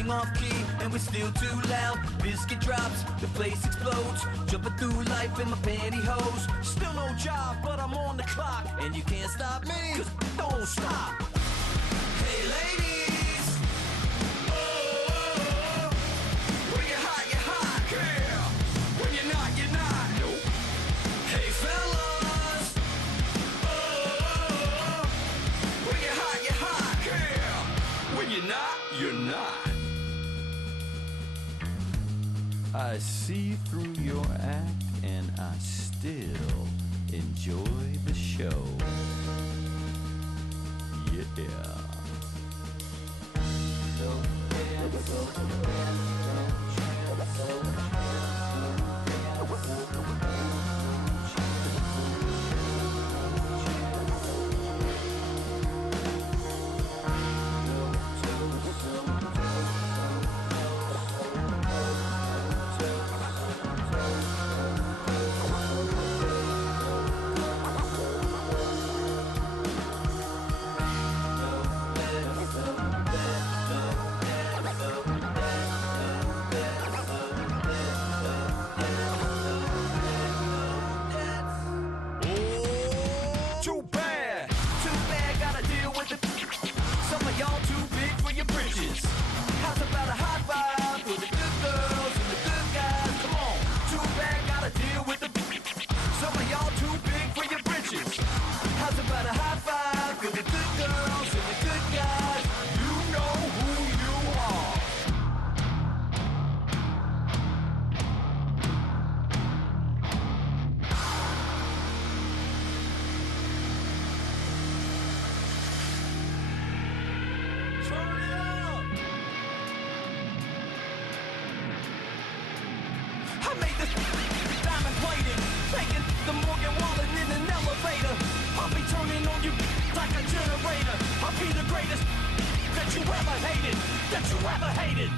sing off key, and we're still too loud. Biscuit drops, the place explodes. Jumping through life in my pantyhose. Still no job, but I'm on the clock, and you can't stop me, 'cause don't stop. Hey ladies, oh, when you're hot, yeah. When you're not, you're not. Nope. Hey fellas, oh, when you're hot, yeah. When you're not, you're not. I see through your act and I still enjoy the show. Yeah. How's about a high five for the good girls and the good guys? Come on, too bad, gotta deal with the. Some of y'all too big for your britches. How's about a high five for the good girls and the good guys? You know who you are. Taking the Morgan Wallen in an elevator. I'll be turning on you like a generator. I'll be the greatest that you ever hated. That you ever hated.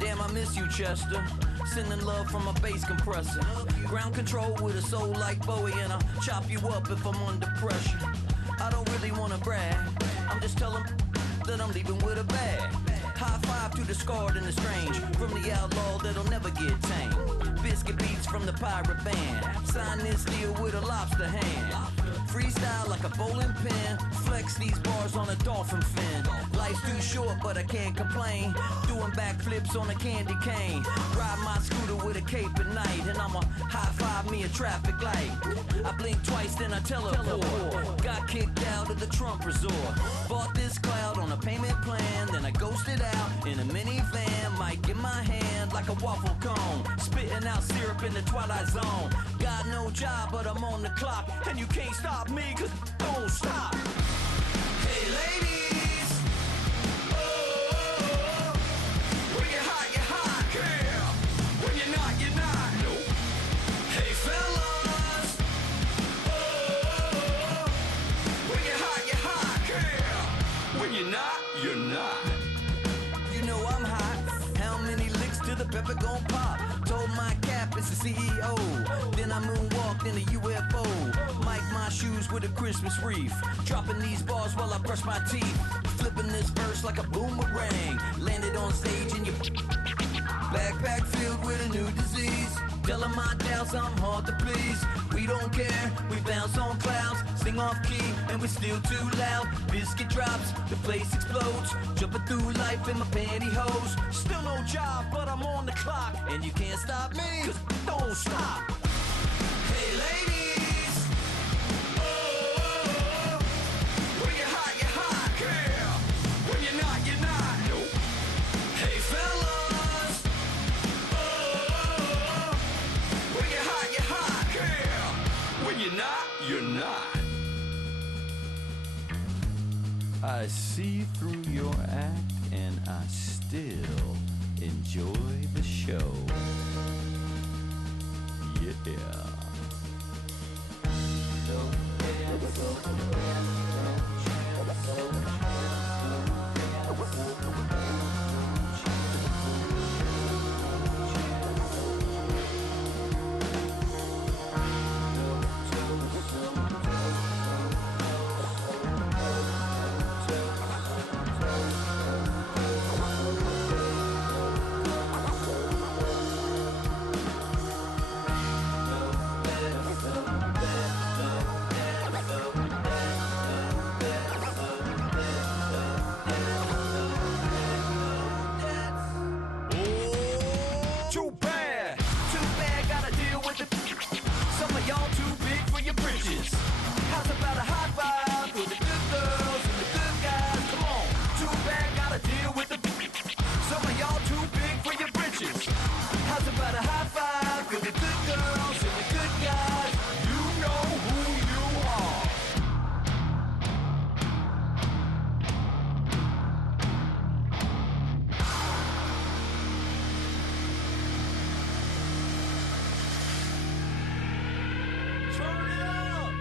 Damn, I miss you, Chester. Sending love from a bass compressor. Ground control with a soul like Bowie, and I'll chop you up if I'm under pressure. I don't really wanna brag, I'm just telling that I'm leaving with a bag. High five to the scarred and the strange, from the outlaw that'll never get tamed. Biscuit beats from the pirate band, sign this deal with a lobster hand. Freestyle like a bowling pin, flex these bars on a dolphin fin. Life's too short but I can't complain, doing backflips on a candy cane. Ride my scooter with a cape at night, and I'ma high five me a traffic light. I blink twice then I teleport, got kicked out of the Trump resort. Bought this cloud on a payment plan, then I ghosted out in a minivan. Mic in my hand like a waffle cone, spitting out syrup in the twilight zone. Got no job but I'm on the clock, and you can't stop me, 'cause don't stop. Hey ladies, oh, when you're hot, yeah. When you're not, you're not. Nope. Hey fellas, oh, when you're hot, yeah. When you're not, you're not. You know I'm hot. How many licks till the pepper gon' pop? Told my cap it's the CEO. Then I moonwalked in a UFO. Mic my shoes with a Christmas wreath. Dropping these bars while I brush my teeth. Flipping this verse like a boomerang. Landed on stage in your backpack filled with a new disease. Telling my doubts I'm hard to please. We don't care, we bounce on clouds. Sing off key, and we're still too loud. Biscuit drops, the place explodes. Jumping through life in my pantyhose. Still no job, but I'm on the clock, and you can't stop me, 'cause don't stop. Hey ladies, oh, when you're hot, yeah. When you're not, you're not. Nope. Hey fellas, oh, when you're hot, yeah. When you're not, you're not. I see through your act and I still enjoy the show. Yeah. riches. How's about a high five for the good girls and the good guys? Come on, too bad, gotta deal with the. Some of y'all too big for your britches. How's about a high five for the good girls and the good guys? You know who you are. Turn it up.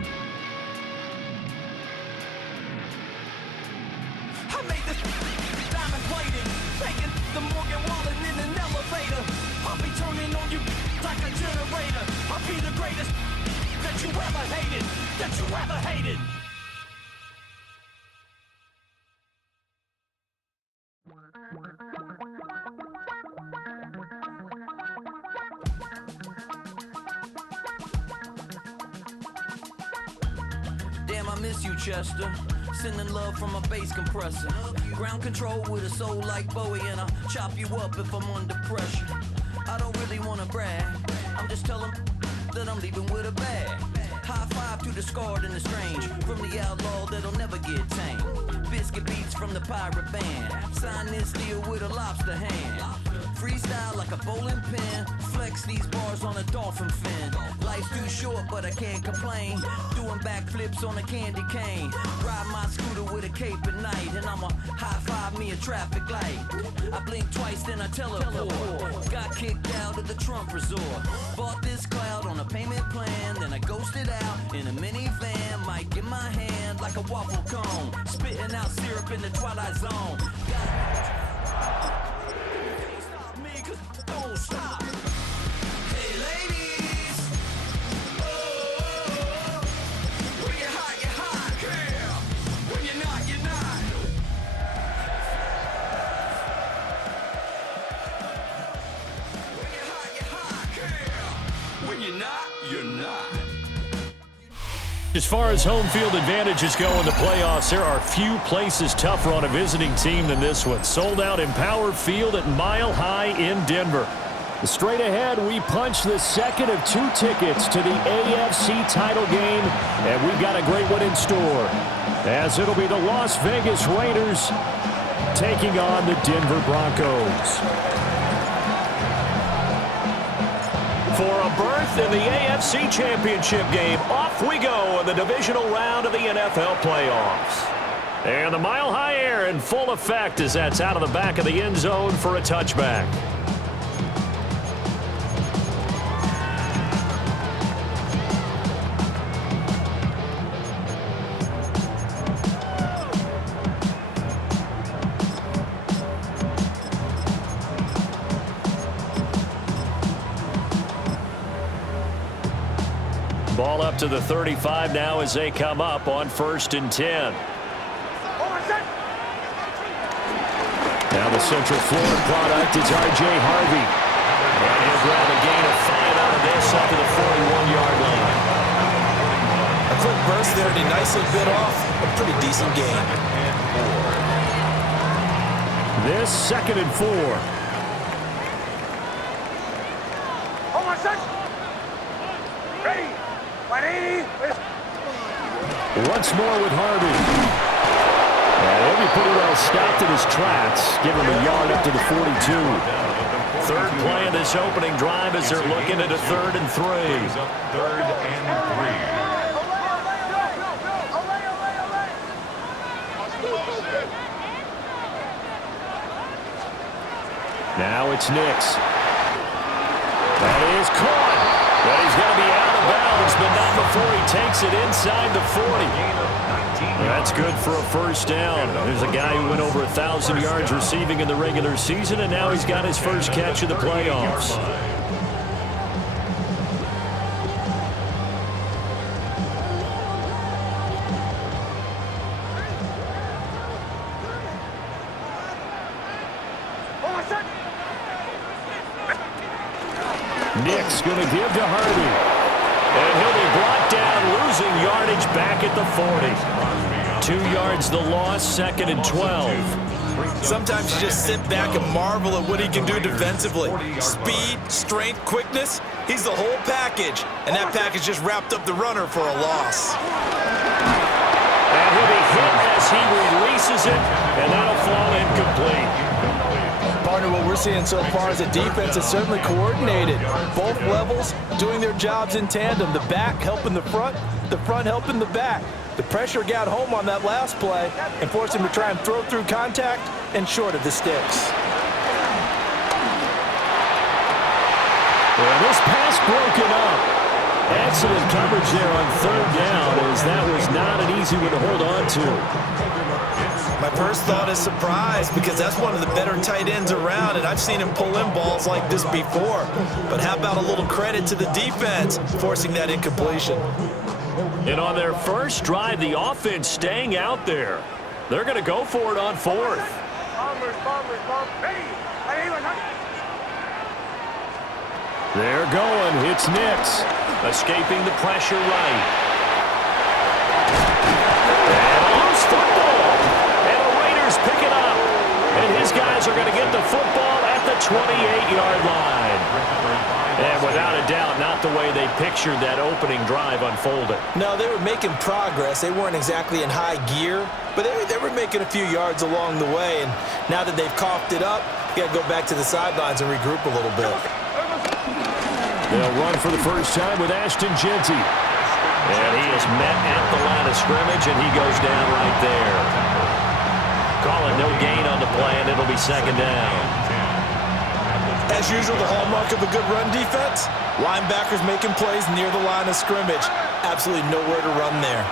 I made this diamond plated, taking the Morgan Wallen in an elevator. I'll be turning on you like a generator. I'll be the greatest that you ever hated, that you ever hated. Damn, I miss you, Chester. Sending love from a bass compressor. Ground control with a soul like Bowie, and I'll chop you up if I'm under pressure. I don't really wanna brag, I'm just telling that I'm leaving with a bag. High five to the scarred and the strange, from the outlaw that'll never get tamed. Biscuit beats from the pirate band, sign this deal with a lobster hand. Freestyle like a bowling pin, flex these bars on a dolphin fin. Life's too short but I can't complain, doing backflips on a candy cane. Ride my scooter with a cape at night, and I'ma high five me a traffic light. I blink twice then I teleport, got kicked out of the Trump resort. Bought this cloud on a payment plan, then I ghosted out in a minivan. Mic in my hand like a waffle cone, spitting out syrup in the twilight zone. Don't stop. Hey ladies, oh, when you're hot, yeah. When you're not, you're not. When you're hot, yeah. When you're not, you're not. As far as home field advantages go in the playoffs, there are few places tougher on a visiting team than this one. Sold out Empower Field at Mile High in Denver. Straight ahead, we punch the second of 2 tickets to the AFC title game, and we've got a great one in store, as it'll be the Las Vegas Raiders taking on the Denver Broncos. For a berth in the AFC Championship game, off we go in the divisional round of the NFL playoffs. And the Mile High air in full effect as that's out of the back of the end zone for a touchback. Ball up to the 35 now as they come up on 1st and 10. Now the Central Florida product is R.J. Harvey. And he'll grab a gain of 5 out of this up to the 41-yard line. A quick burst there and a nice little bit off. A pretty decent gain. This 2nd and 4. Once more with Harvey. And he'll be pretty well stopped in his tracks. Give him a yard up to the 42. Third play of this opening drive as they're looking at a 3rd and 3. 3rd and 3. Now it's Nix. That is caught. But he's going to be out of bounds, but not before he takes it inside the 40. That's good for a first down. There's a guy who went over 1,000 yards receiving in the regular season, and now he's got his first catch of the playoffs. Nick's going to give to Harvey. And he'll be brought down, losing yardage back at the 40. 2 yards the loss, 2nd and 12. Sometimes you just sit back and marvel at what he can do defensively. Speed, strength, quickness, he's the whole package. And that package just wrapped up the runner for a loss. And he'll be hit as he releases it, and that'll fall incomplete. Partner, what we're seeing so far is the defense is certainly coordinated. Both levels doing their jobs in tandem. The back helping the front helping the back. The pressure got home on that last play and forced him to try and throw through contact and short of the sticks. Well, this pass broken up. Excellent coverage there on third down, as that was not an easy one to hold on to. My first thought is surprise, because that's one of the better tight ends around, and I've seen him pull in balls like this before. But how about a little credit to the defense forcing that incompletion? And on their first drive, the offense staying out there. They're going to go for it on fourth. They're going. It's Nix. Escaping the pressure right. And a loose football. And the Raiders pick it up. And his guys are going to get the football at the 28-yard line. And without a doubt, not the way they pictured that opening drive unfolded. No, they were making progress. They weren't exactly in high gear, but they were making a few yards along the way. And now that they've coughed it up, you got to go back to the sidelines and regroup a little bit. They'll run for the first time with Ashton Jeanty. And he is met at the line of scrimmage, and he goes down right there. Call it no gain on the play, and it'll be second down. As usual, the hallmark of a good run defense, linebackers making plays near the line of scrimmage. Absolutely nowhere to run there.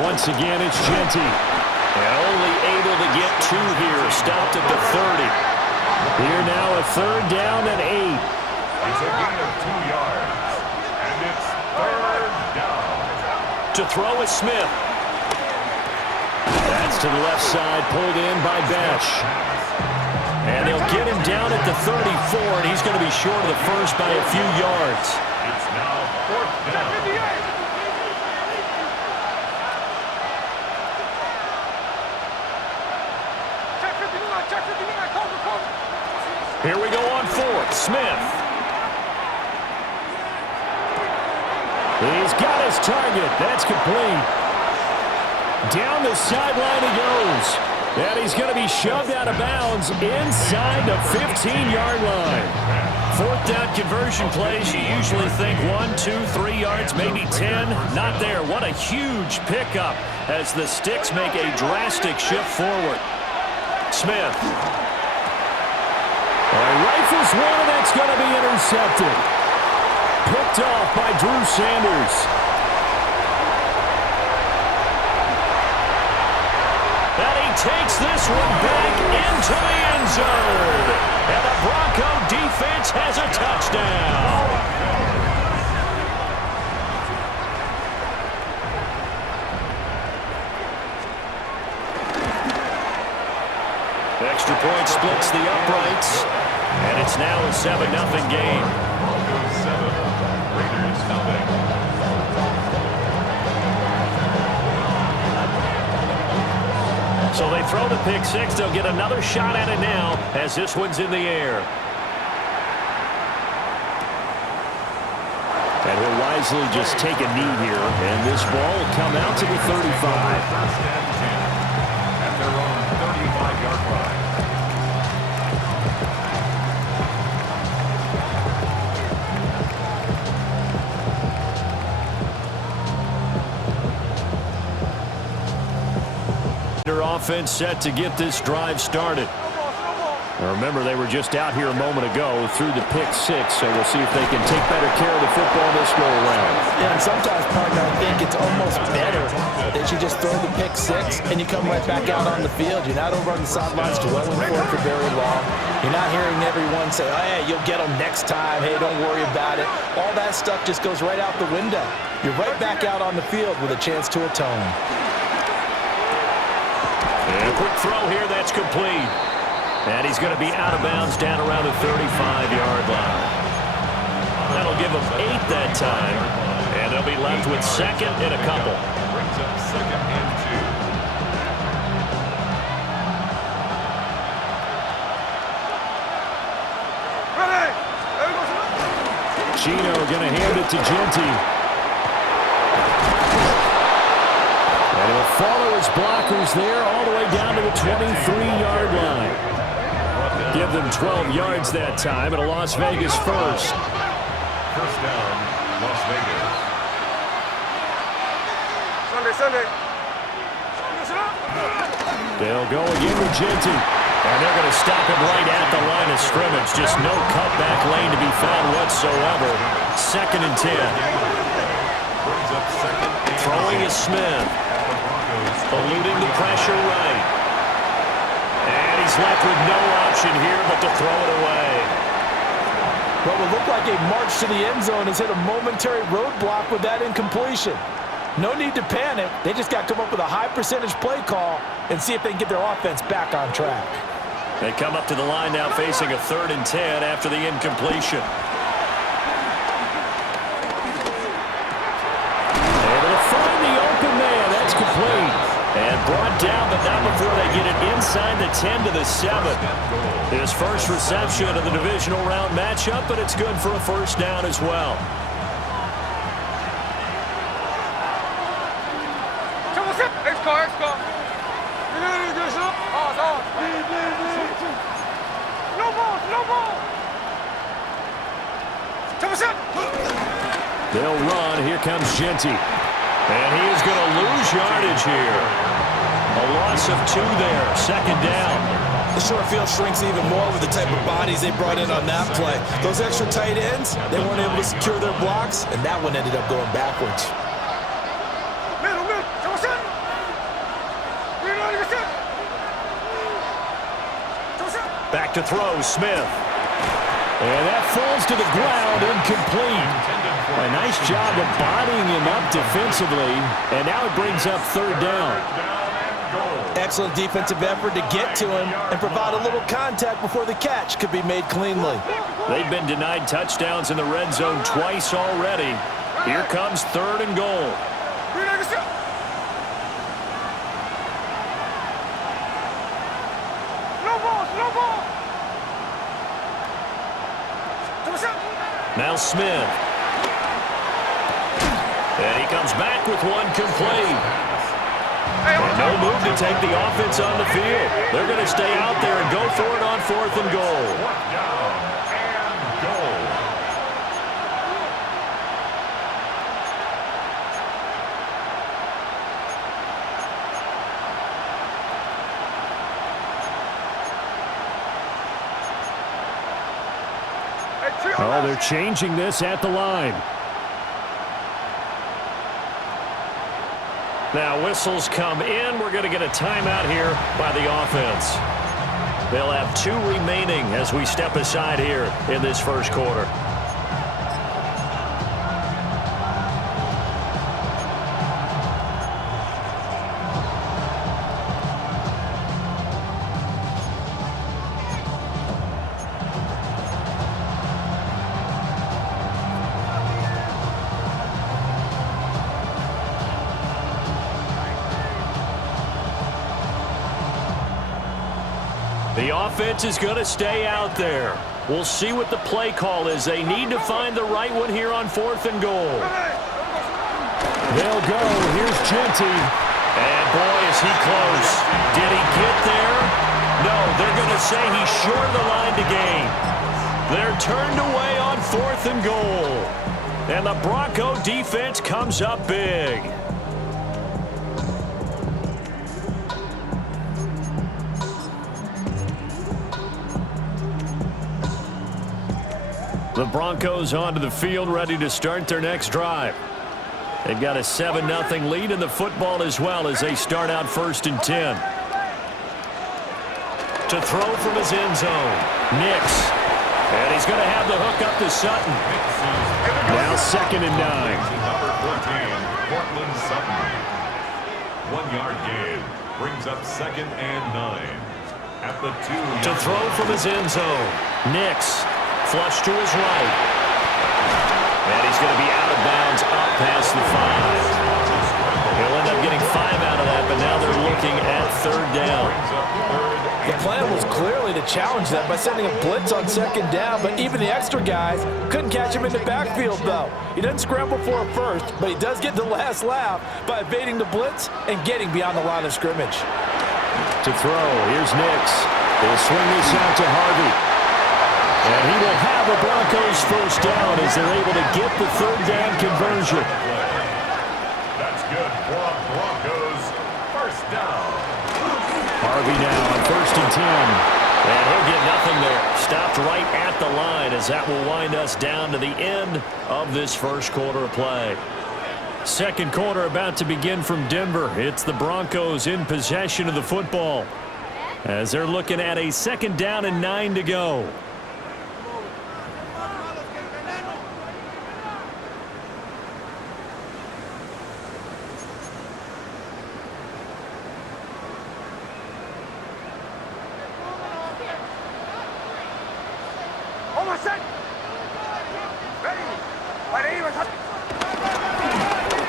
Once again, it's Jeanty. And only able to get two here. Stopped at the 30. Here now a third down and 8. It's a gain of 2 yards. And it's third down. To throw is Smith. That's to the left side, pulled in by Besh. And they'll get him down at the 34, and he's going to be short of the first by a few yards. It's now fourth down. Here we go on fourth. Smith. He's got his target. That's complete. Down the sideline he goes. And he's going to be shoved out of bounds inside the 15-yard line. Fourth down conversion plays, you usually think 1, 2, 3 yards, maybe 10. Not there. What a huge pickup as the Sticks make a drastic shift forward. Smith. Rifles one, and that's going to be intercepted. Picked off by Drew Sanders. And he takes this one back into the end zone. And the Bronco defense has a touchdown. Extra point splits the uprights. And it's now a 7-0 game. Broncos 7, Raiders 0. So they throw the pick six. They'll get another shot at it now as this one's in the air. And he'll wisely just take a knee here. And this ball will come out to the 35. First and 10 at their own 35-yard line. Their offense set to get this drive started. Now remember, they were just out here a moment ago through the pick six, so we'll see if they can take better care of the football this go around. Yeah, and sometimes, partner, I think it's almost better that you just throw the pick six and you come right back out on the field. You're not over on the sidelines dwelling for it for very long. You're not hearing everyone say, oh, hey, you'll get them next time. Hey, don't worry about it. All that stuff just goes right out the window. You're right back out on the field with a chance to atone. And a quick throw here, that's complete. And he's going to be out of bounds down around the 35-yard line. That'll give them 8 that time. And they'll be left with second and a couple. brings up 2nd and 2. Chino going to hand it to Genti. And he'll follow his blockers there all the way down to the 23-yard line. Give them 12 yards that time at a Las Vegas first. First down, Las Vegas. Sunday. They'll go again with Genti. And they're going to stop him right at the line of scrimmage. Just no cutback lane to be found whatsoever. 2nd and 10. Brings up 2nd and Throwing is Smith. Eluding the pressure right. And he's left with no option here but to throw it away. What will look like a march to the end zone has hit a momentary roadblock with that incompletion. No need to panic. They just got to come up with a high percentage play call and see if they can get their offense back on track. They come up to the line now facing a 3rd and 10 after the incompletion. Able to find the open man. That's complete. And brought down, but not before they get it inside the 10 to the 7. His first reception of the divisional round matchup, but it's good for a first down as well. They'll run. Here comes Genti. And he is going to lose yardage here. A loss of 2 there. 2nd down. The short field shrinks even more with the type of bodies they brought in on that play. Those extra tight ends, they weren't able to secure their blocks, and that one ended up going backwards. Back to throw, Smith. And that falls to the ground, incomplete. A nice job of bodying him up defensively, and now it brings up 3rd down. Excellent defensive effort to get to him and provide a little contact before the catch could be made cleanly. They've been denied touchdowns in the red zone twice already. Here comes 3rd and goal. Now Smith. And he comes back with one complete. And no move to take the offense on the field. They're going to stay out there and go for it on 4th and goal. 4th down and goal. Oh, they're changing this at the line. Now whistles come in. We're going to get a timeout here by the offense. They'll have 2 remaining as we step aside here in this first quarter. The offense is going to stay out there. We'll see what the play call is. They need to find the right one here on 4th and goal. They'll go. Here's Genti. And boy, is he close. Did he get there? No, they're going to say he's short of the line to gain. They're turned away on 4th and goal. And the Bronco defense comes up big. The Broncos onto the field, ready to start their next drive. They've got a 7-0 lead in the football as well as they start out 1st and 10. To throw from his end zone, Nix. And he's going to have the hook up to Sutton. Now 2nd and 9. Number 14, Portland Sutton. 1-yard gain brings up 2nd and 9. At the 2. To throw from his end zone, Nix. Flush to his right. And he's going to be out of bounds up past the 5. He'll end up up getting 5 out of that, but now they're looking at 3rd down. The plan was clearly to challenge them by sending a blitz on 2nd down, but even the extra guys couldn't catch him in the backfield, though. He doesn't scramble for a first, but he does get the last laugh by evading the blitz and getting beyond the line of scrimmage. To throw, here's Nix. He'll swing this out to Harvey. And he will have the Broncos first down as they're able to get the 3rd down conversion. That's good for the Broncos. First down. Harvey now on 1st and 10. And he'll get nothing there. Stopped right at the line as that will wind us down to the end of this first quarter of play. Second quarter about to begin from Denver. It's the Broncos in possession of the football as they're looking at a 2nd down and 9 to go.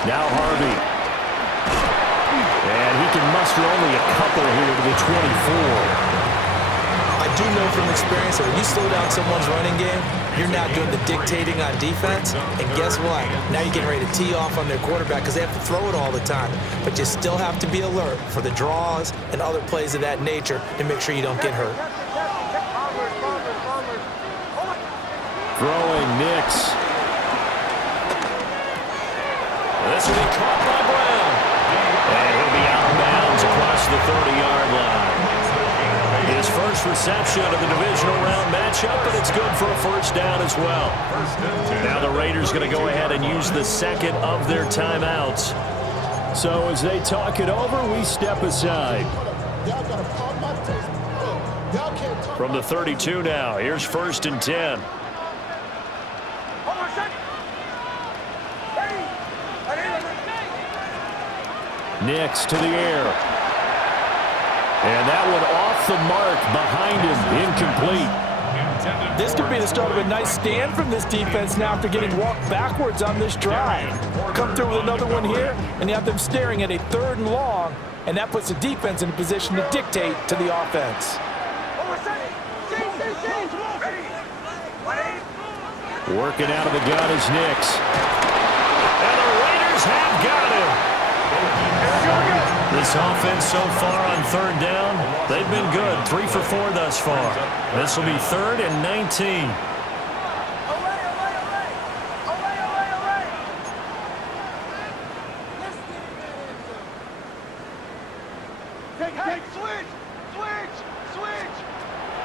Now Harvey. And he can muster only a couple here to the 24. I do know from experience that when you slow down someone's running game, you're not doing the dictating on defense. And guess what? Now you're getting ready to tee off on their quarterback because they have to throw it all the time. But you still have to be alert for the draws and other plays of that nature to make sure you don't get hurt. Throwing Nix. This will be caught by Brown. And he'll be out of bounds across the 30-yard line. His first reception of the divisional round matchup, but it's good for a first down as well. Now the Raiders going to go ahead and use the second of their timeouts. So as they talk it over, we step aside. From the 32 now, here's 1st and 10. Nix to the air. And that one off the mark behind him, incomplete. This could be the start of a nice stand from this defense now after getting walked backwards on this drive. Come through with another one here, and you have them staring at a 3rd and long, and that puts the defense in a position to dictate to the offense. Working out of the gun is Nix. And the Raiders have got him. This offense so far on 3rd down, they've been good. 3 for 4 thus far. This will be 3rd and 19.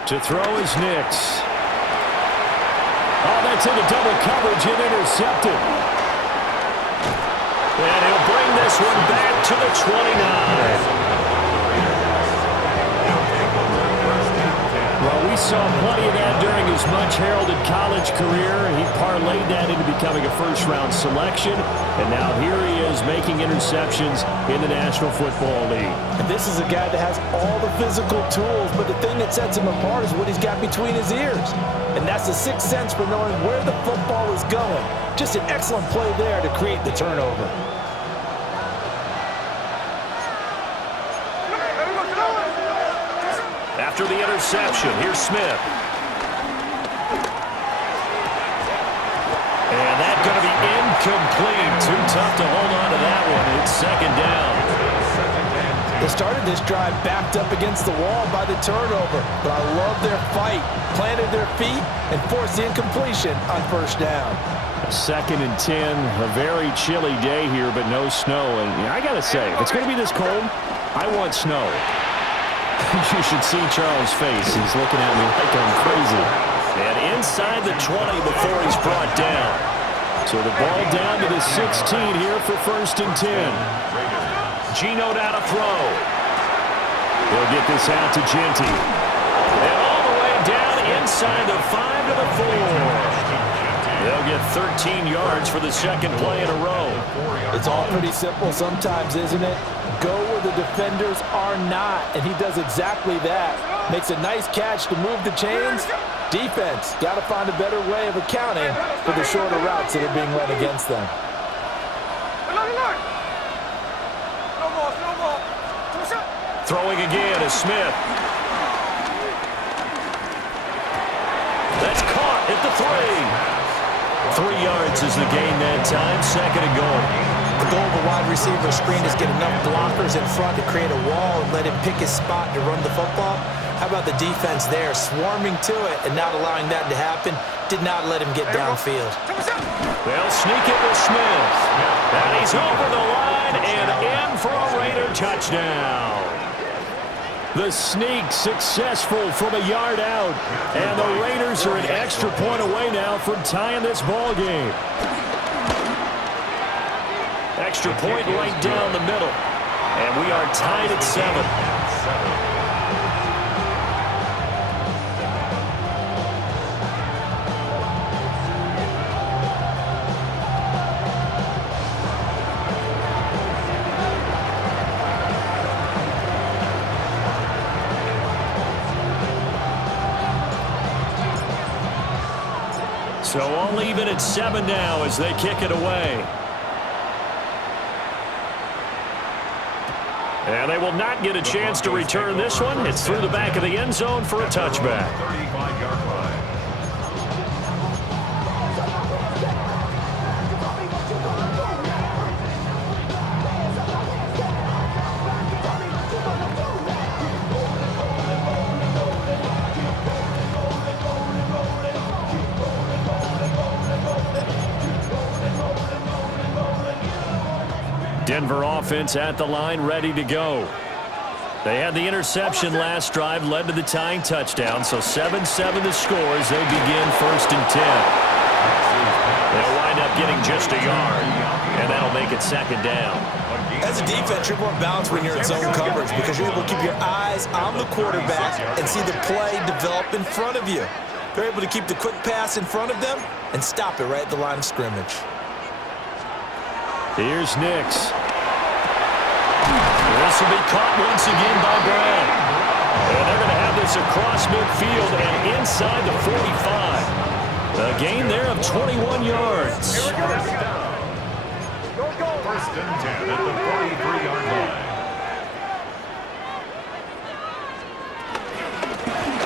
To throw is Nix. Oh, that's into double coverage and intercepted. And he'll bring this one back to the 29. Well, we saw plenty of that during his much-heralded college career. He parlayed that into becoming a first-round selection. And now here he is making interceptions in the National Football League. And this is a guy that has all the physical tools, but the thing that sets him apart is what he's got between his ears. And that's the sixth sense for knowing where the football is going. Just an excellent play there to create the turnover. After the interception, here's Smith. And that's going to be incomplete. Too tough to hold on to that one. It's 2nd down. They started this drive backed up against the wall by the turnover, but I love their fight. Planted their feet and forced the incompletion on 1st down. 2nd and 10, a very chilly day here, but no snow. And I got to say, if it's going to be this cold, I want snow. You should see Charles' face. He's looking at me like I'm crazy. And inside the 20 before he's brought down. So the ball down to the 16 here for 1st and 10. Gino down to throw. He'll get this out to Genty. And all the way down inside the 5 to the 4. They'll get 13 yards for the 2nd play in a row. It's all pretty simple sometimes, isn't it? Go where the defenders are not, and he does exactly that. Makes a nice catch to move the chains. Defense got to find a better way of accounting for the shorter routes that are being run against them. Throwing again is Smith. That's caught at the 3. 3 yards is the gain that time. 2nd and goal. The goal of a wide receiver screen is get enough blockers in front to create a wall and let him pick his spot to run the football. How about the defense there, swarming to it and not allowing that to happen? Did not let him get downfield. They'll sneak it with Smith. And he's over the line and in for a Raider touchdown. The sneak successful from a yard out. And the Raiders are an extra point away now from tying this ball game. Extra point right down the middle. And we are tied at 7. So all even at 7 now as they kick it away. And they will not get a chance to return this one. It's through the back of the end zone for a touchback. 35-yard line. Denver offense at the line, ready to go. They had the interception last drive, led to the tying touchdown, so 7-7 the score as they begin 1st and 10. They'll wind up getting just a yard, and that'll make it 2nd down. As a defense, you're more balanced when you're in zone coverage because you're able to keep your eyes on the quarterback and see the play develop in front of you. They're able to keep the quick pass in front of them and stop it right at the line of scrimmage. Here's Nix. This will be caught once again by Brown. And they're going to have this across midfield and inside the 45. A gain there of 21 yards. 1st and 10 at the 43-yard line.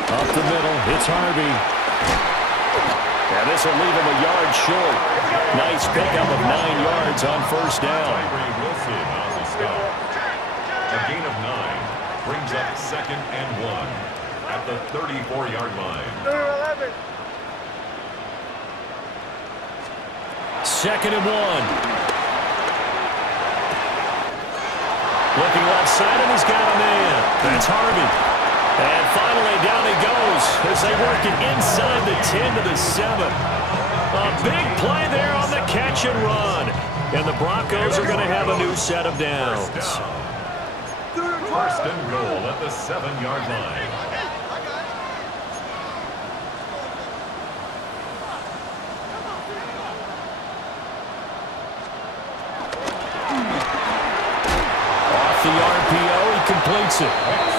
Up the middle, it's Harvey. And this will leave him a yard short. Nice pickup of 9 yards on 1st down. Wilson on the stop. A gain of 9 brings up 2nd and 1 at the 34-yard line. 2nd and 1. Looking left side, and he's got a man. That's Harvey. And finally, down he goes as they work it inside the 10 to the 7. A big play there on the catch and run. And the Broncos are going to have a new set of downs. 1st and goal at the 7-yard line. Off the RPO, he completes it.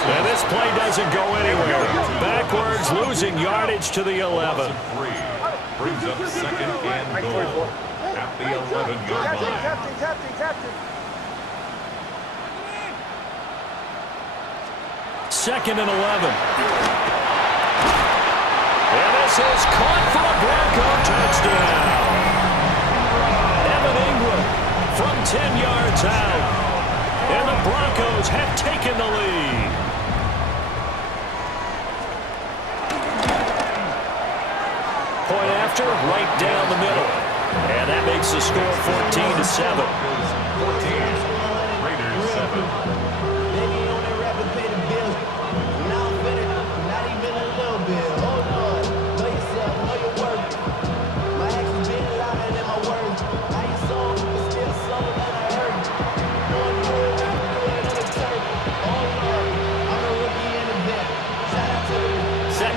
And this play doesn't go anywhere. Backwards, losing yardage to the 11. 3 brings up 2nd and goal at the 11-yard line. 2nd and 11. And this is caught for a Bronco touchdown. Evan Ingram from 10 yards out. And the Broncos have taken the lead. Point after, right down the middle. And that makes the score 14-7. 14. Raiders 7.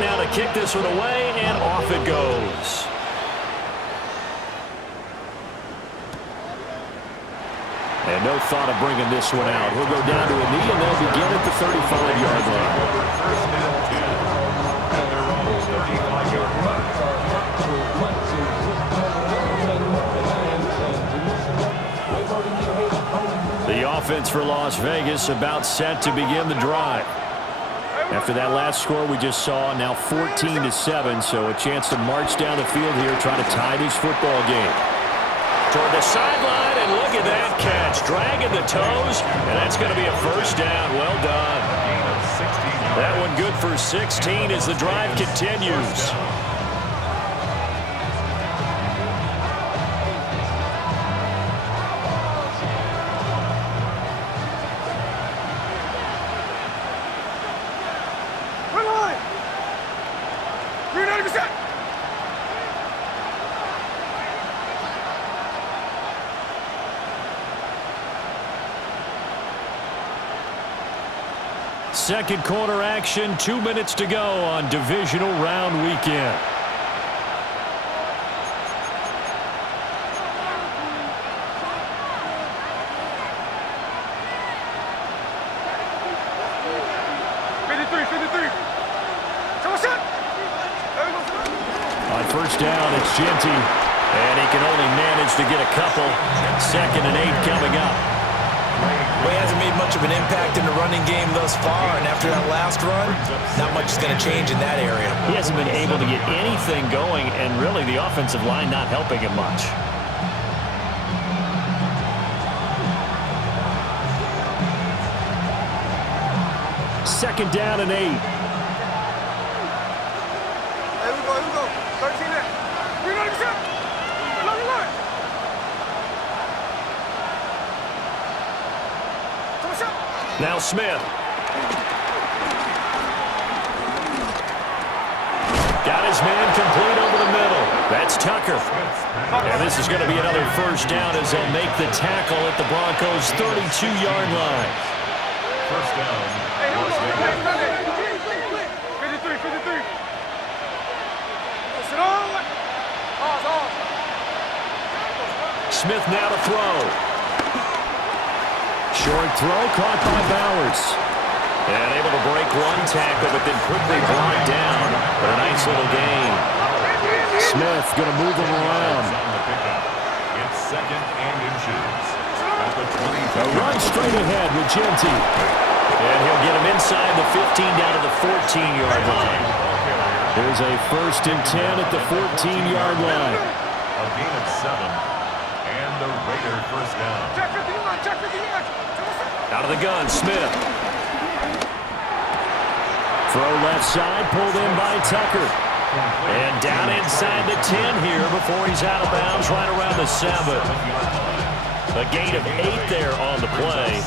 Now to kick this one away, and off it goes. And no thought of bringing this one out. He'll go down to a knee, and they'll begin at the 35-yard line. 1st and 10 at their own 35-yard line. The offense for Las Vegas, about set to begin the drive. After that last score we just saw, now 14-7, so a chance to march down the field here, try to tie this football game. Toward the sideline, and look at that catch. Dragging the toes, and that's going to be a first down. Well done. That one good for 16 as the drive continues. Second quarter action, 2 minutes to go on divisional round weekend. On first down, it's Genty, and he can only manage to get a couple. 2nd and 8 coming up. Well, he hasn't made much of an impact in the running game thus far, and after that last run, not much is going to change in that area. He hasn't been able to get anything going, and really the offensive line not helping him much. Second down and 8. Here we go. 13 there. Now Smith. Got his man complete over the middle. That's Tucker. And this is going to be another first down as they'll make the tackle at the Broncos' 32-yard line. First down. 53. Smith now to throw. Short throw caught by Bowers. And able to break one tackle, but then quickly brought down. But a nice little gain. Smith going to move him around. It's 2nd and inches. At the 22. A run straight ahead with Genty. And he'll get him inside the 15 down to the 14-yard line. There's a 1st and 10 at the 14-yard line. A gain of 7. And the Raider first down. Out of the gun, Smith. Throw left side, pulled in by Tucker. And down inside the 10 here before he's out of bounds right around the 7. A gain of 8 there on the play.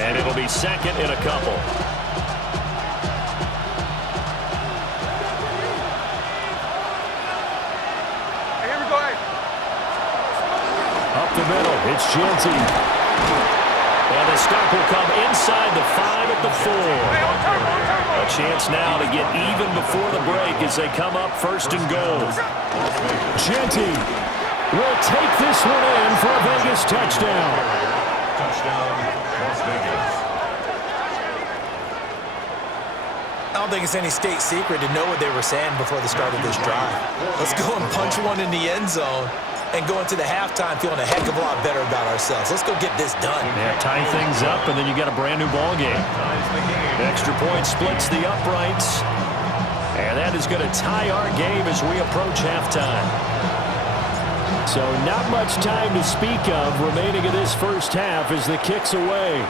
And it'll be 2nd and a couple. Here we go. Up the middle, it's Genty. And the stop will come inside the 5 at the 4. A chance now to get even before the break as they come up 1st and goal. Genty will take this one in for a Vegas touchdown. Touchdown, Las Vegas. I don't think it's any state secret to know what they were saying before the start of this drive. Let's go and punch one in the end zone and go into the halftime feeling a heck of a lot better about ourselves. Let's go get this done. Yeah, tie things up, and then you got a brand new ball game. Extra point splits the uprights. And that is going to tie our game as we approach halftime. So not much time to speak of remaining in this first half as the kick's away.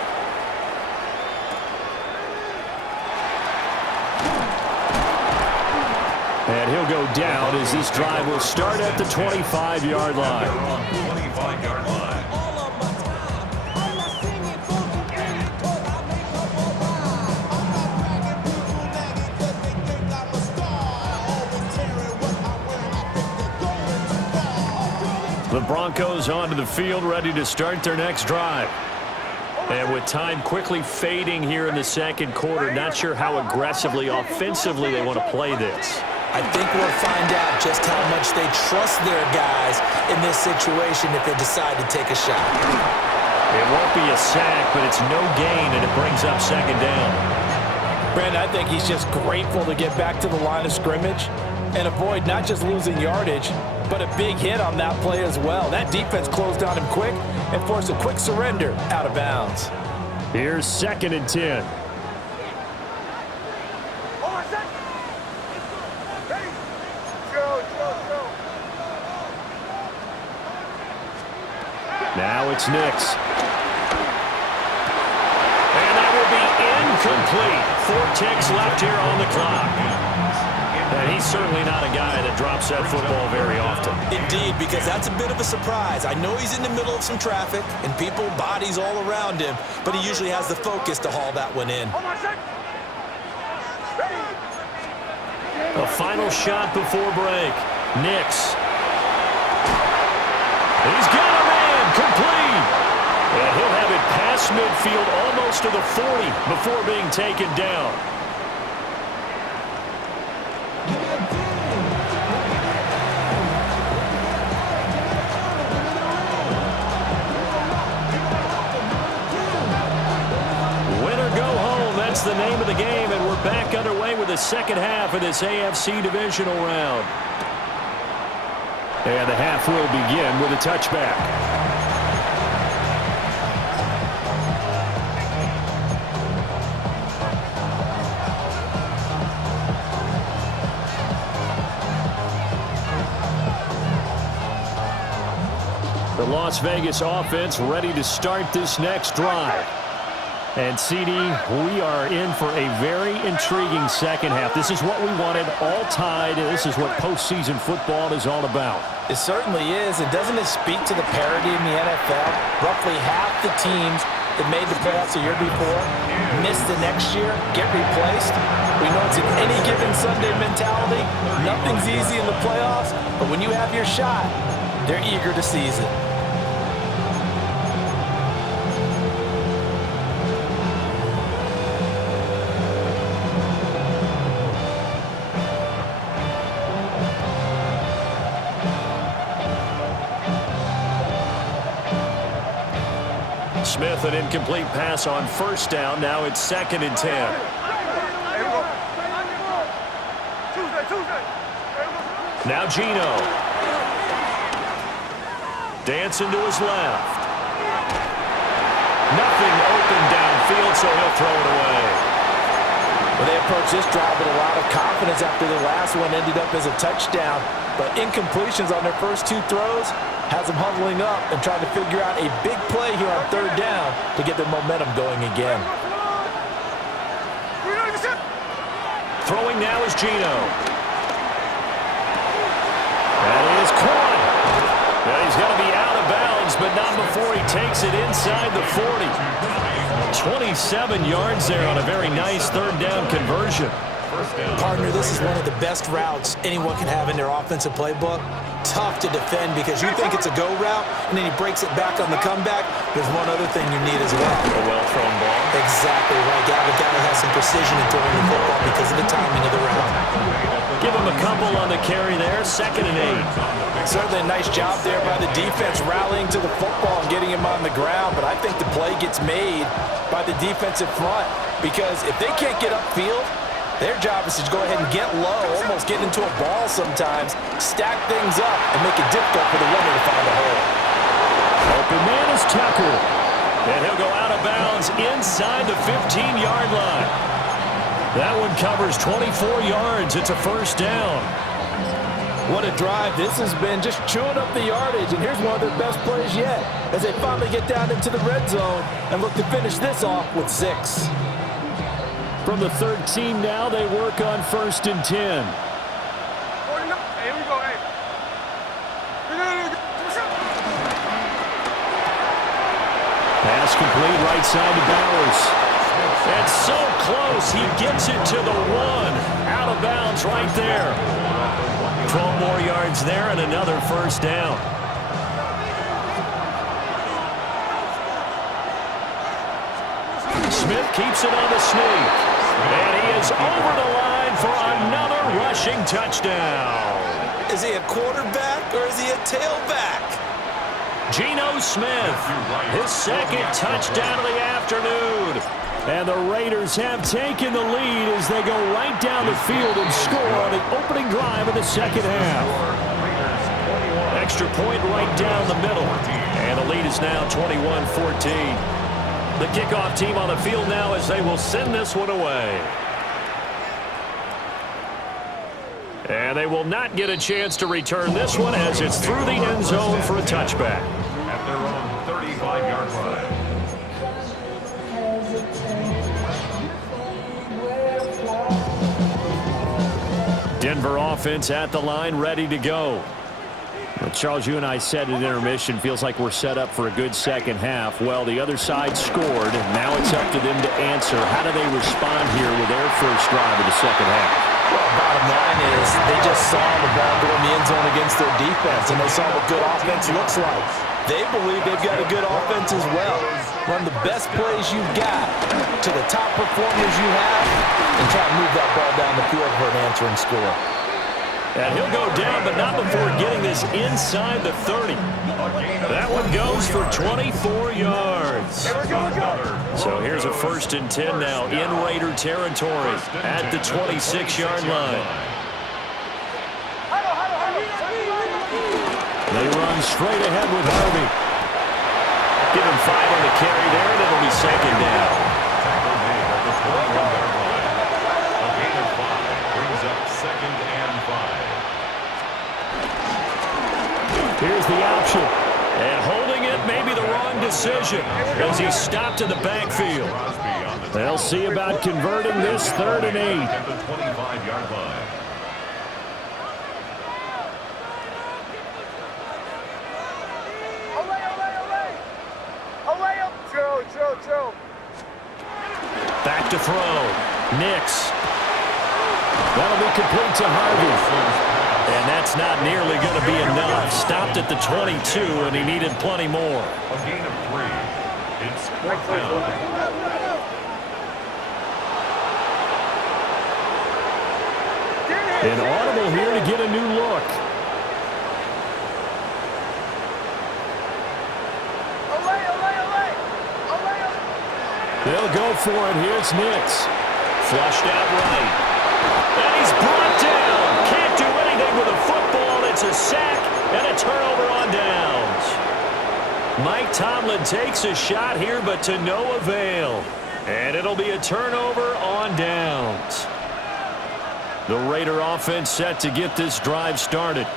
And he'll go down as this drive will start at the 25-yard line. 25-yard line. The Broncos onto the field, ready to start their next drive. And with time quickly fading here in the second quarter, not sure how aggressively, offensively they want to play this. I think we'll find out just how much they trust their guys in this situation if they decide to take a shot. It won't be a sack, but it's no gain, and it brings up 2nd down. Brandon, I think he's just grateful to get back to the line of scrimmage and avoid not just losing yardage, but a big hit on that play as well. That defense closed on him quick and forced a quick surrender out of bounds. Here's 2nd and 10. Now it's Nix. And that will be incomplete. 4 ticks left here on the clock. And he's certainly not a guy that drops that football very often. Indeed, because that's a bit of a surprise. I know he's in the middle of some traffic and people, bodies all around him, but he usually has the focus to haul that one in. A final shot before break. Nix. He's got a man complete. And he'll have it past midfield almost to the 40 before being taken down. That's the name of the game, and we're back underway with the second half of this AFC divisional round. And the half will begin with a touchback. The Las Vegas offense ready to start this next drive. And, CD, we are in for a very intriguing second half. This is what we wanted, all tied. This is what postseason football is all about. It certainly is. And doesn't it speak to the parity in the NFL? Roughly half the teams that made the playoffs the year before miss the next year, get replaced. We know it's an any given Sunday mentality. Nothing's easy in the playoffs, but when you have your shot, they're eager to seize it. Smith, an incomplete pass on first down. Now it's 2nd and 10. Now Gino. Dancing to his left. Nothing open downfield, so he'll throw it away. Well, they approached this drive with a lot of confidence after the last one ended up as a touchdown. But incompletions on their first 2 throws has them huddling up and trying to figure out a big play here on 3rd down to get their momentum going again. Throwing now is Gino. That is caught. Now he's going to be out of bounds, but not before he takes it inside the 40. 27 yards there on a very nice 3rd down conversion. Partner, this is one of the best routes anyone can have in their offensive playbook. Tough to defend because you think it's a go route, and then he breaks it back on the comeback. There's one other thing you need as well. A well-thrown ball. Exactly right. The guy has some precision in throwing the football because of the timing of the route. Give him a couple on the carry there. 2nd and 8. Certainly a nice job there by the defense rallying to the football and getting him on the ground, but I think the play gets made by the defensive front because if they can't get upfield, their job is to go ahead and get low, almost get into a ball sometimes, stack things up, and make it difficult for the runner to find a hole. Open man is Tucker. And he'll go out of bounds inside the 15-yard line. That one covers 24 yards. It's a 1st down. What a drive this has been, just chewing up the yardage. And here's one of their best plays yet as they finally get down into the red zone and look to finish this off with 6. From the 13 now, they work on 1st and 10. Here we go, hey. Pass complete right side to Bowers. And so close, he gets it to the 1. Out of bounds right there. 12 more yards there and another 1st down. Smith keeps it on the sneak. And he is over the line for another rushing touchdown. Is he a quarterback or is he a tailback? Geno Smith, his 2nd touchdown of the afternoon. And the Raiders have taken the lead as they go right down the field and score on the opening drive of the second half. extra point right down the middle. And the lead is now 21-14. The kickoff team on the field now as they will send this one away. And they will not get a chance to return this one as it's through the end zone for a touchback. At their own 35-yard line. Denver offense at the line, ready to go. Well, Charles, you and I said at intermission, feels like we're set up for a good second half. Well, the other side scored, and now it's up to them to answer. How do they respond here with their first drive of the second half? Well, bottom line is they just saw the ball go in the end zone against their defense, and they saw what good offense looks like. They believe they've got a good offense as well. Run the best plays you've got to the top performers you have and try to move that ball down the field for an answering score. And he'll go down, but not before getting this inside the 30. That one goes for 24 yards. So here's a 1st and 10 now in Raider territory at the 26-yard line. They run straight ahead with Harvey. Give him 5 on the carry there, and it'll be second down. Tackle made at the 21-yard line. A gain of 5 brings up 2nd and 5. Here's the option. And holding it may be the wrong decision as he's stopped in the backfield. They'll see about converting this 3rd and 8. At the 25-yard line. Chill. Back to throw. Nix. That'll be complete to Harvey. And that's not nearly going to be enough. Stopped at the 22, and he needed plenty more. A gain of 3. It's 4th down. An audible here to get a new look. They'll go for it. Here's Nix. Flushed out right. And he's brought down. Can't do anything with a football. It's a sack and a turnover on downs. Mike Tomlin takes a shot here, but to no avail. And it'll be a turnover on downs. The Raider offense set to get this drive started.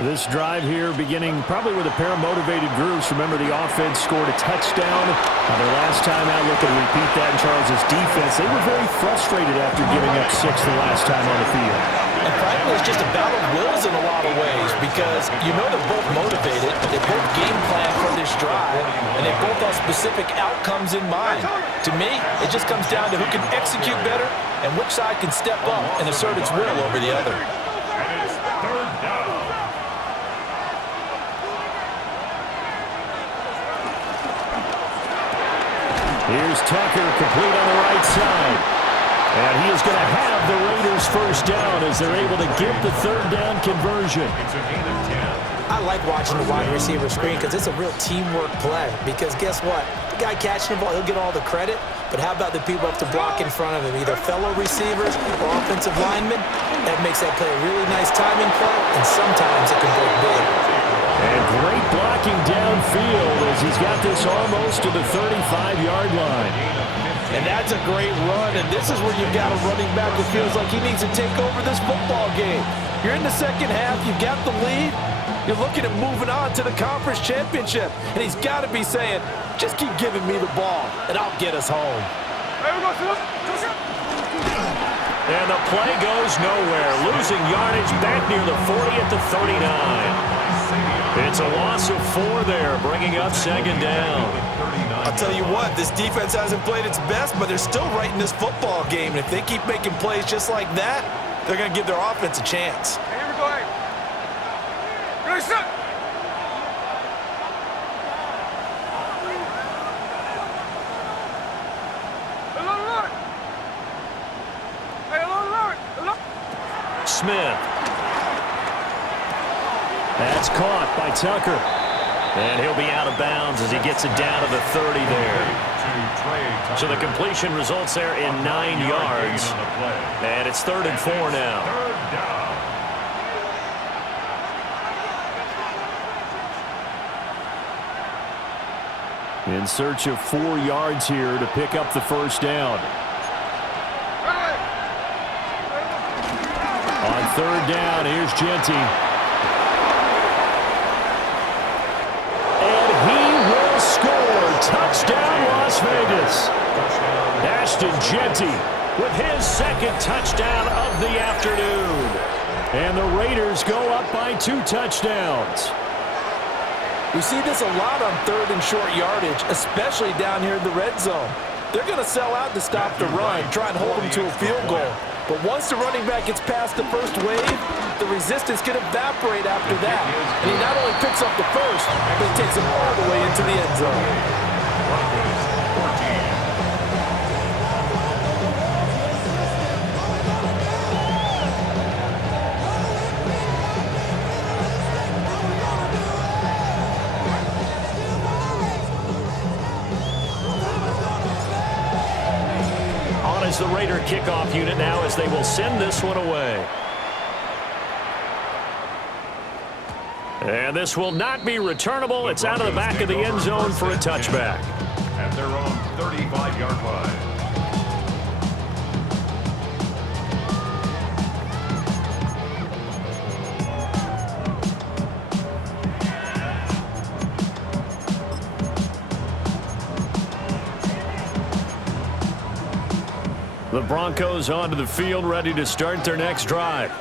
This drive here beginning probably with a pair of motivated groups. Remember, the offense scored a touchdown their last time out. Looking to repeat that in Charles's defense. They were very frustrated after giving up 6 the last time on the field. And frankly, it's just a battle of wills in a lot of ways because you know they're both motivated. They both game plan for this drive, and they both have specific outcomes in mind. To me, it just comes down to who can execute better and which side can step up and assert its will over the other. And it's 3rd down. Here's Tucker, complete on the right side. And he is going to have the Raiders first down as they're able to get the 3rd down conversion. It's a gain of 10. I like watching the wide receiver screen because it's a real teamwork play. Because guess what? The guy catching the ball, he'll get all the credit. But how about the people up to block in front of him, either fellow receivers or offensive linemen? That makes that play a really nice timing play, and sometimes it can break big. And great blocking downfield as he's got this almost to the 35-yard line. And that's a great run, and this is where you've got a running back who feels like he needs to take over this football game. You're in the second half, you've got the lead, you're looking at moving on to the conference championship, and he's got to be saying, just keep giving me the ball, and I'll get us home. And the play goes nowhere, losing yardage back near the 40 at the 39. It's a loss of 4 there, bringing up 2nd down. I'll tell you what, this defense hasn't played its best, but they're still right in this football game. And if they keep making plays just like that, they're going to give their offense a chance. Hey, here we go, hey. Ready, set. Smith. That's caught by Tucker. And he'll be out of bounds as he gets it down to the 30 there. So the completion results there in 9 yards. And it's 3rd and 4 now. In search of 4 yards here to pick up the first down. On third down, here's Genty. And he will score. Touchdown, Las Vegas. Ashton Genty with his second touchdown of the afternoon. And the Raiders go up by 2 touchdowns. We see this a lot on third and short yardage, especially down here in the red zone. They're going to sell out to stop the run, try and hold them to a field goal. But once the running back gets past the first wave, the resistance can evaporate after that. And he not only picks up the first, but he takes him all the way into the end zone. Is the Raider kickoff unit now as they will send this one away. And this will not be returnable. It's out of the back of the end zone for a touchback. At their own 35-yard line. The Broncos onto the field, ready to start their next drive.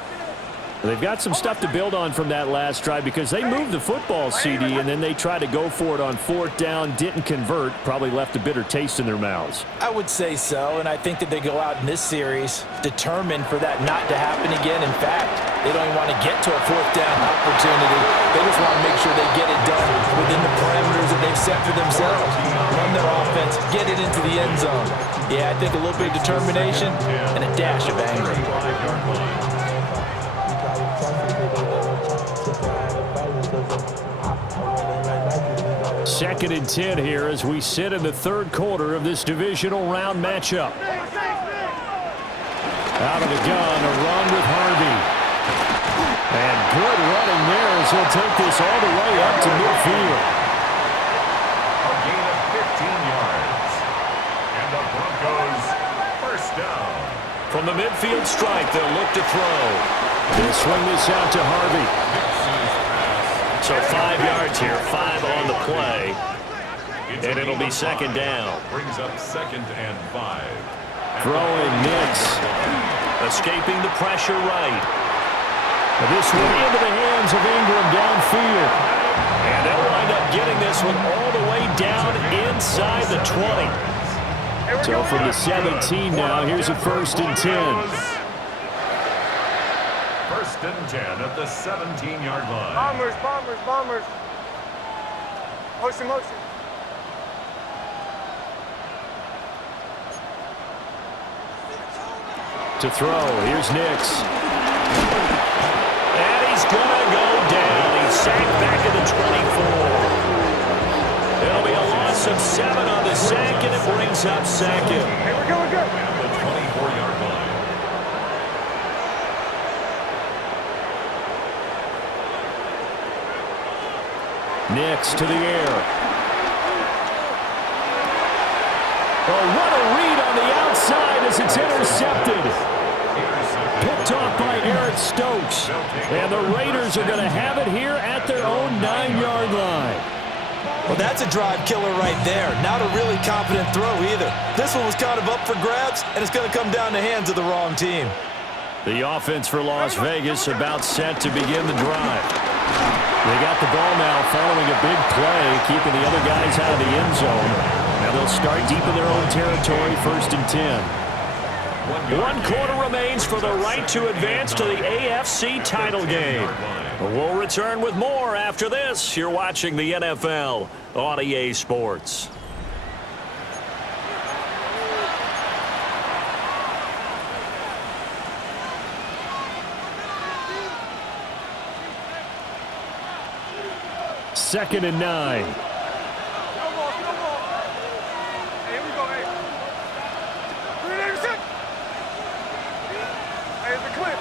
They've got some stuff to build on from that last drive because they moved the football, CD, and then they tried to go for it on fourth down, didn't convert, probably left a bitter taste in their mouths. I would say so, and I think that they go out in this series determined for that not to happen again. In fact, they don't even want to get to a fourth down opportunity. They just want to make sure they get it done within the parameters that they've set for themselves. Run their offense, get it into the end zone. Yeah, I think a little bit of determination and a dash of anger. Second and 10 here as we sit in the third quarter of this divisional round matchup. Out of the gun, a run with Harvey. And good running there as he'll take this all the way up to midfield. A gain of 15 yards. And the Broncos first down. From the midfield strike, they'll look to throw. They'll swing this out to Harvey. So 5 yards here, 5 on the play. And it'll be second down. Brings up second and 5. Throwing Nix. Escaping the pressure right. This one into the hands of Ingram downfield. And they'll wind up getting this one all the way down inside the 20. So from the 17 now, here's a first and 10. First and 10 at the 17-yard line. Bombers, bombers, bombers. Motion, motion. To throw, here's Nix. And he's going to go down. He's sacked back at the 24. It'll be a loss of 7 on the sack, and it brings up second. Hey, we're good, we're good. At the 24-yard line. Nix to the air. Oh, what a read on the outside as it's intercepted. Picked off by Eric Stokes. And the Raiders are going to have it here at their own 9-yard line. Well, that's a drive killer right there. Not a really confident throw either. This one was kind of up for grabs, and it's going to come down the hands of the wrong team. The offense for Las Vegas about set to begin the drive. They got the ball now following a big play, keeping the other guys out of the end zone. Now they'll start deep in their own territory, first and 10. 1 quarter remains for the right to advance to the AFC title game. We'll return with more after this. You're watching the NFL on EA Sports. Second and 9. No ball. Hey, here we go, hey. Put it in the set. Hey, it's the clip.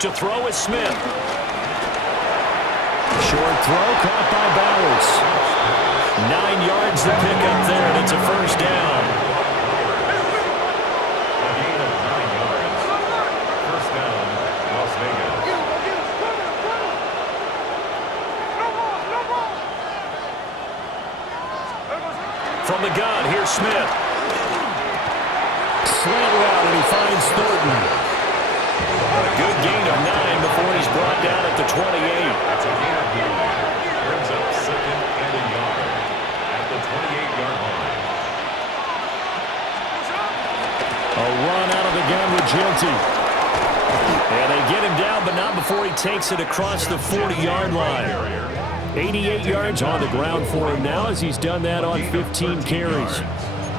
To throw is Smith. Short throw caught by Bowers. 9 yards to pick up there, and it's a first down. A gain of 9 yards. First down, Las Vegas. From the gun, here's Smith. Slant route, and he finds Thornton. A good gain of 9 before he's brought down at the 28. That's a gain of 9. Brings up second and a yard at the 28-yard line. A run out of the gun with Genty. And they get him down, but not before he takes it across the 40-yard line. 88 yards on the ground for him now as he's done that on 15 carries.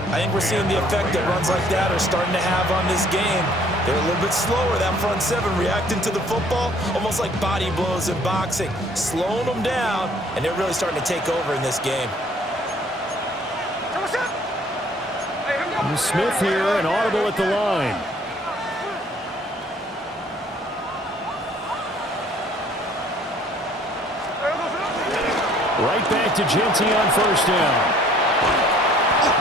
I think we're seeing the effect that runs like that are starting to have on this game. They're a little bit slower, that front seven, reacting to the football, almost like body blows in boxing, slowing them down, and they're really starting to take over in this game. Smith here, an audible at the line. Right back to Genty on first down.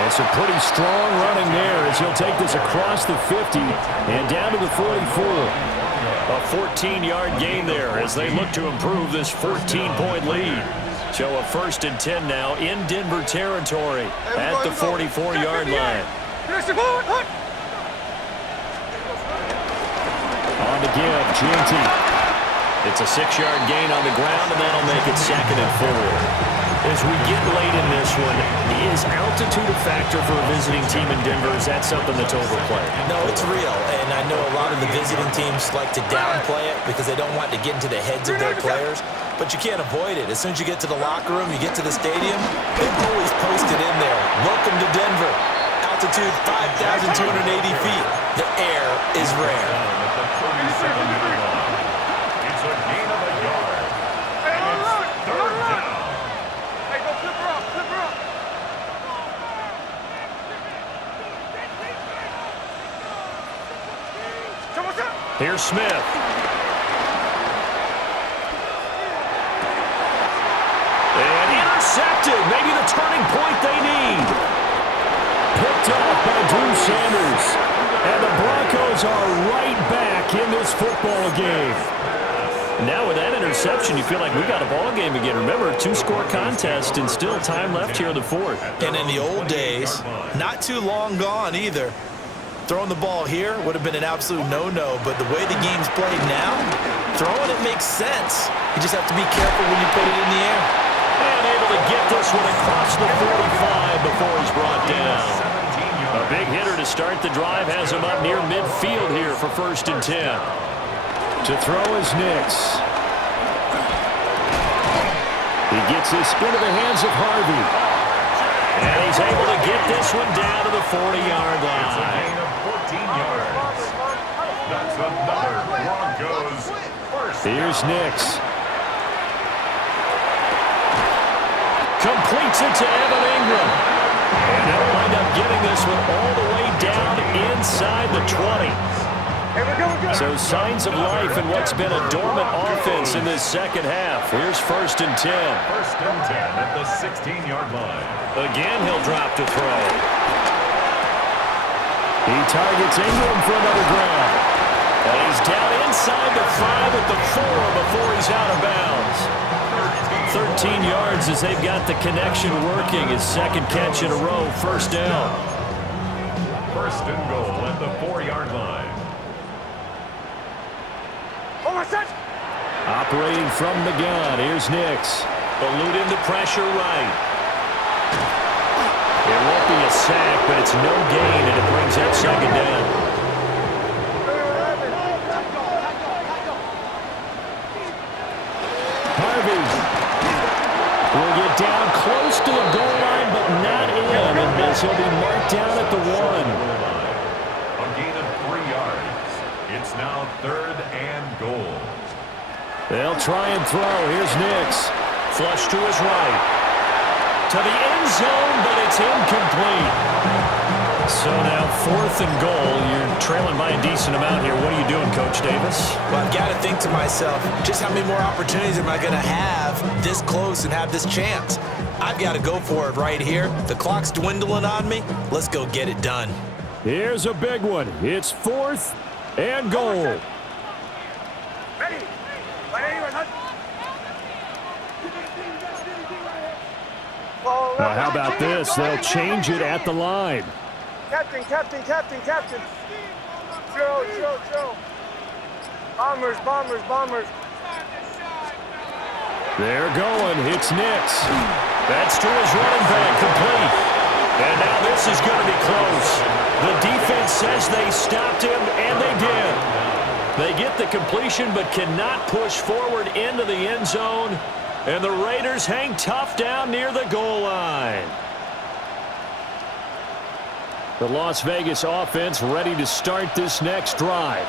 It's a pretty strong running there as he'll take this across the 50 and down to the 44. A 14-yard gain there as they look to improve this 14-point lead. So a 1st and 10 now in Denver territory at the 44-yard line. On to give, Genty. It's a 6-yard gain on the ground, and that'll make it 2nd and 4. As we get late in this one, is altitude a factor for a visiting team in Denver? Is that something that's overplayed? No, it's real, and I know a lot of the visiting teams like to downplay it because they don't want to get into the heads of their players, but you can't avoid it. As soon as you get to the locker room, you get to the stadium, they've always posted in there, "Welcome to Denver. Altitude 5,280 feet. The air is rare." At the 37-yard line. It's a gain of a yard. And it's 3rd down. Here's Smith. And intercepted. Maybe the turning point they need. Picked off by Drew Sanders. And the Broncos are right back in this football game. Now with that interception, you feel like we got a ball game again. Remember, 2-score contest and still time left here in the 4th. And in the old days, not too long gone either, throwing the ball here would have been an absolute no-no, but the way the game's played now, throwing it makes sense. You just have to be careful when you put it in the air. And able to get this one across the 45 before he's brought down. A big hitter to start the drive has him up near midfield here for 1st and 10. To throw is Nix. He gets this into the hands of Harvey. And he's able to get this one down to the 40-yard line. It's a gain of 14 yards. That's another Broncos first. Here's Nix. Completes it to Evan Ingram. And they'll wind up getting this one all the way down inside the 20. So signs of life in what's been a dormant offense in this second half. Here's 1st and 10. 1st and 10 at the 16-yard line. Again, he'll drop to throw. He targets Ingram for another grab. And he's down inside the 5 at the 4 before he's out of bounds. 13 yards as they've got the connection working. His 2nd catch in a row, 1st down. 1st and goal at the 4-yard line. Operating from the gun, here's Nix. Eluding the pressure right. It won't be a sack, but it's no gain, and it brings up 2nd down. Harvey will get down close to the goal line, but not in, and as he'll be marked down at the 1. A gain of 3 yards. It's now 3rd and goal. They'll try and throw. Here's Nix. Flush to his right. To the end zone, but it's incomplete. So now 4th and goal. You're trailing by a decent amount here. What are you doing, Coach Davis? Well, I've got to think to myself, just how many more opportunities am I going to have this close and have this chance? I've got to go for it right here. The clock's dwindling on me. Let's go get it done. Here's a big one. It's 4th and goal. Now, how about this? They'll change it at the line. Captain. Chill. Bombers. They're going. It's Nix. That's to his running back, complete. And now this is going to be close. The defense says they stopped him, and they did. They get the completion but cannot push forward into the end zone. And the Raiders hang tough down near the goal line. The Las Vegas offense ready to start this next drive.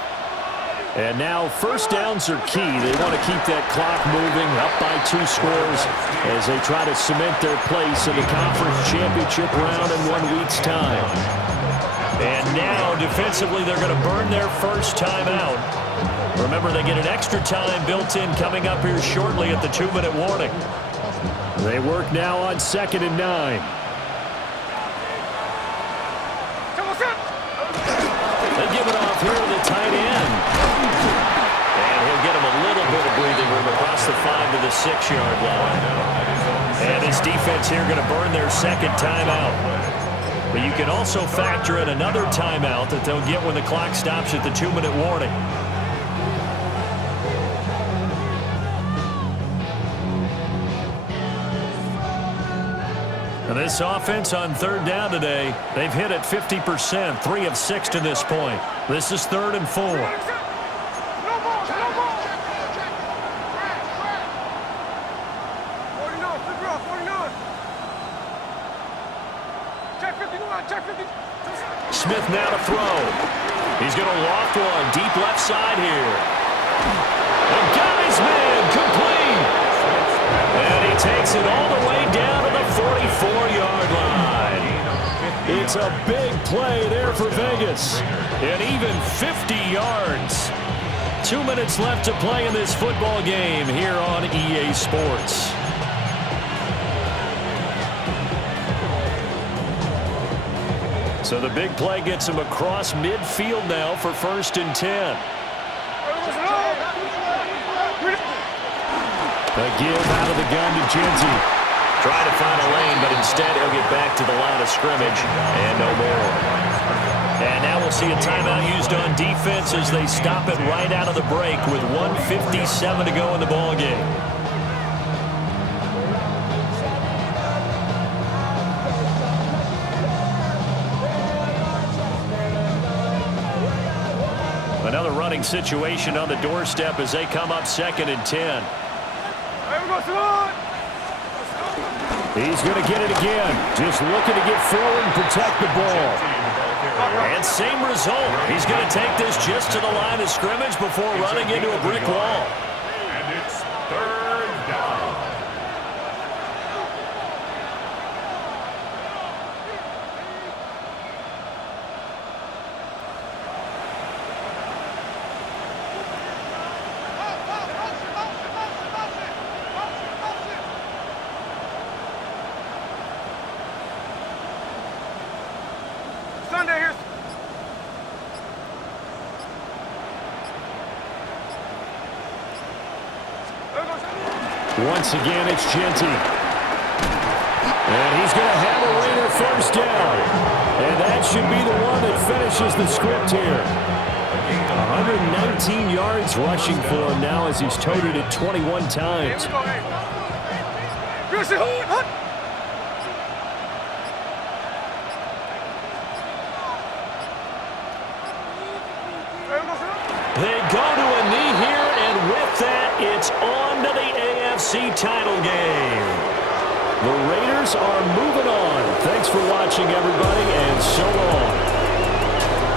And now first downs are key. They want to keep that clock moving, up by 2 scores as they try to cement their place in the conference championship round in 1 week's time. And now defensively they're going to burn their first timeout. Remember, they get an extra time built in coming up here shortly at the 2-minute warning. They work now on 2nd and 9. They give it off here to the tight end. And he'll get him a little bit of breathing room across the 5 to the 6-yard line. And this defense here going to burn their second timeout. But you can also factor in another timeout that they'll get when the clock stops at the 2-minute warning. And this offense on 3rd down today, they've hit it 50%, 3 of 6 to this point. This is 3rd and 4. Smith now to throw. He's going to loft one deep left side here. And got his man complete. And he takes it all the way down to the 44-yard line. It's a big play there for Vegas. And even 50 yards. 2 minutes left to play in this football game here on EA Sports. So the big play gets him across midfield now for 1st and 10. A give out of the gun to Genty. Trying to find a lane, but instead he'll get back to the line of scrimmage and no more. And now we'll see a timeout used on defense as they stop it right out of the break with 1:57 to go in the ball game. Another running situation on the doorstep as they come up 2nd and 10. He's going to get it again. Just looking to get forward and protect the ball. And same result. He's going to take this just to the line of scrimmage before running into a brick wall. And it's 3rd down. Once again, it's Genty. And he's going to have a Raider first down. And that should be the one that finishes the script here. 119 yards rushing for him now as he's toted it 21 times. They go to a knee here, and with that, it's on to the AFC title game. The Raiders are moving on. Thanks for watching, everybody, and so long.